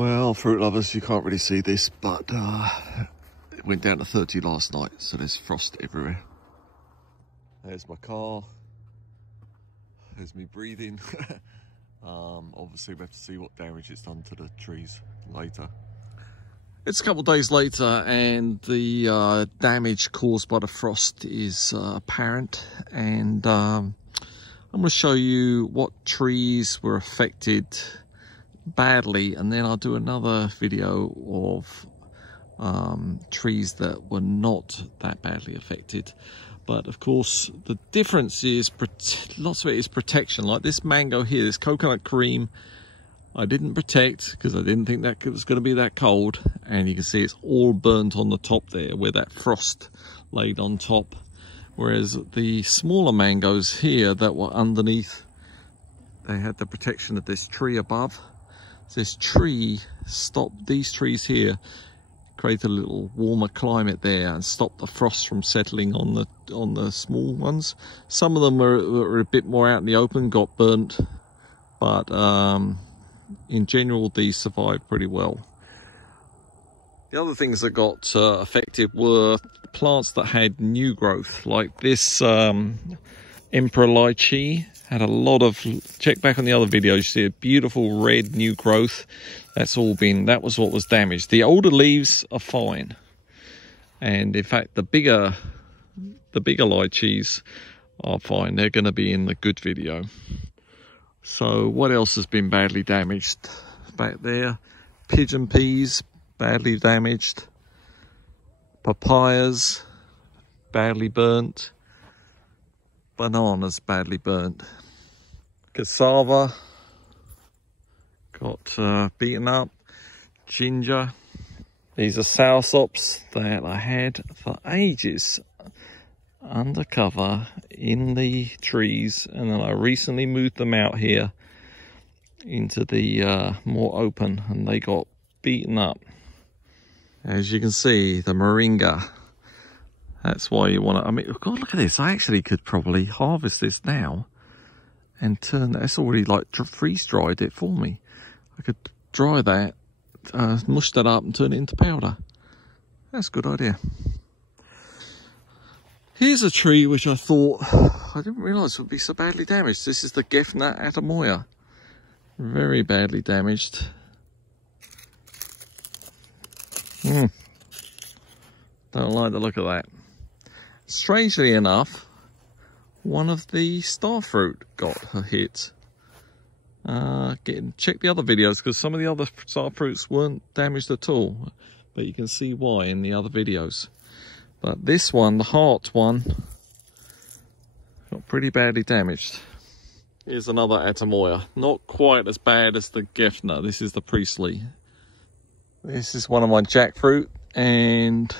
Well, fruit lovers, you can't really see this, but it went down to 30 last night, so there's frost everywhere. There's my car. There's me breathing. Obviously, we have to see what damage it's done to the trees later. It's a couple of days later, and the damage caused by the frost is apparent. And I'm going to show you what trees were affected badly, and then I'll do another video of trees that were not that badly affected. But of course the difference is lots of it is protection. Like this mango here, this coconut cream, I didn't protect because I didn't think that it was going to be that cold, and you can see it's all burnt on the top there where that frost laid on top. Whereas the smaller mangoes here that were underneath, they had the protection of this tree above. This tree stopped, these trees here create a little warmer climate there and stop the frost from settling on the small ones. Some of them were a bit more out in the open, got burnt, but in general these survived pretty well. The other things that got affected were plants that had new growth, like this Emperor Lychee had a lot of, check back on the other videos, you see a beautiful red new growth. That's all been, that was what was damaged. The older leaves are fine. And in fact, the bigger lychees are fine. They're going to be in the good video. So what else has been badly damaged? Back there, pigeon peas, badly damaged. Papayas, badly burnt. Bananas, badly burnt. Cassava got beaten up. Ginger. These are soursops that I had for ages undercover in the trees, and then I recently moved them out here into the more open, and they got beaten up. As you can see, the Moringa. That's why you want to, I mean, God, look at this. I actually could probably harvest this now and turn that. It's already like freeze dried it for me. I could dry that, mush that up and turn it into powder. That's a good idea. Here's a tree which I thought, I didn't realise would be so badly damaged. This is the Gefna Atamoya. Very badly damaged. Don't like the look of that. Strangely enough, one of the starfruit got a hit. Check the other videos, because some of the other starfruits weren't damaged at all, but you can see why in the other videos. But this one, the heart one, got pretty badly damaged. Here's another Atamoya. Not quite as bad as the Gefna. This is the Priestley. This is one of my jackfruit, and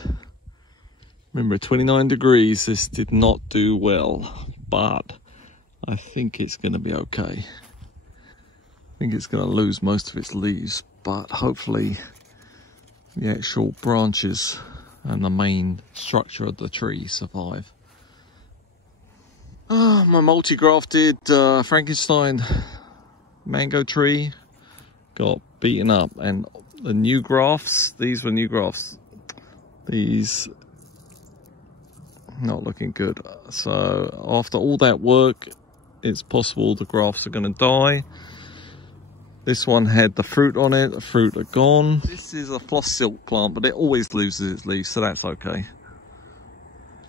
remember, 29 degrees, this did not do well, but I think it's going to be okay. I think it's going to lose most of its leaves, but hopefully the actual branches and the main structure of the tree survive. My multi-grafted Frankenstein mango tree got beaten up, and the new grafts, these were new grafts, these not looking good. So after all that work, it's possible the grafts are going to die. This one had the fruit on it, the fruit are gone. This is a floss silk plant, but it always loses its leaves, so that's okay.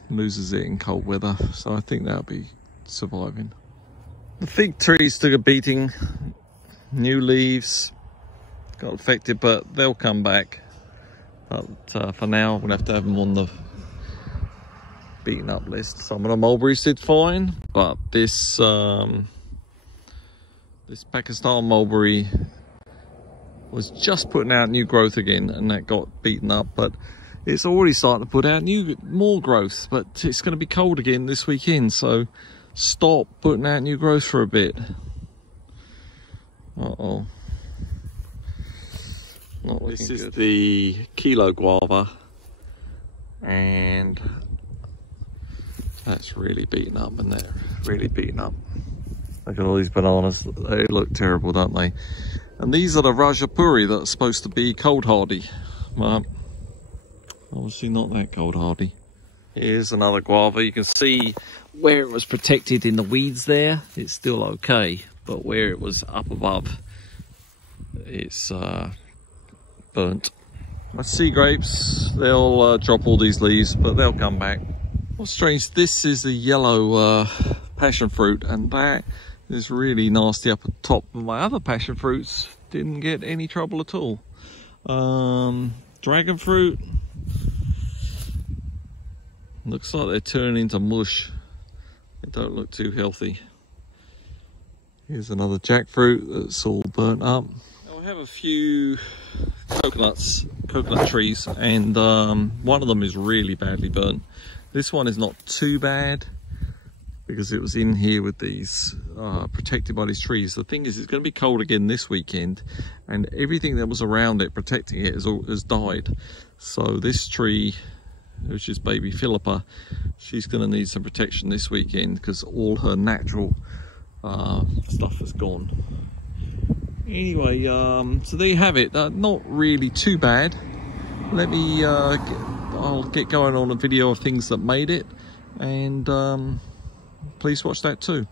Loses it in cold weather, so I think that'll be surviving. The fig trees took a beating. New leaves got affected, but they'll come back. But for now, we'll have to have them on the beaten up list. Some of the mulberries did fine, but this this Pakistan mulberry was just putting out new growth again, and that got beaten up, but it's already starting to put out more growth. But it's going to be cold again this weekend, so stop putting out new growth for a bit. Uh-oh. Not looking good. This is the kilo guava, and that's really beaten up, and they're really beaten up. Look at all these bananas. They look terrible, don't they? And these are the Rajapuri that are supposed to be cold hardy. But obviously not that cold hardy. Here's another guava. You can see where it was protected in the weeds there, it's still okay. But where it was up above, it's burnt. My sea grapes, they'll drop all these leaves, but they'll come back. What's strange, this is a yellow passion fruit, and that is really nasty up at the top. My other passion fruits didn't get any trouble at all. Dragon fruit, looks like they're turning into mush. They don't look too healthy. Here's another jackfruit that's all burnt up. Now I have a few coconut trees, and one of them is really badly burnt. This one is not too bad because it was in here with these protected by these trees. The thing is, it's going to be cold again this weekend, and everything that was around it protecting it has died. So this tree, which is baby Philippa, she's going to need some protection this weekend because all her natural stuff is gone. Anyway, so there you have it. Not really too bad. Let me I'll get going on a video of things that made it, and please watch that too.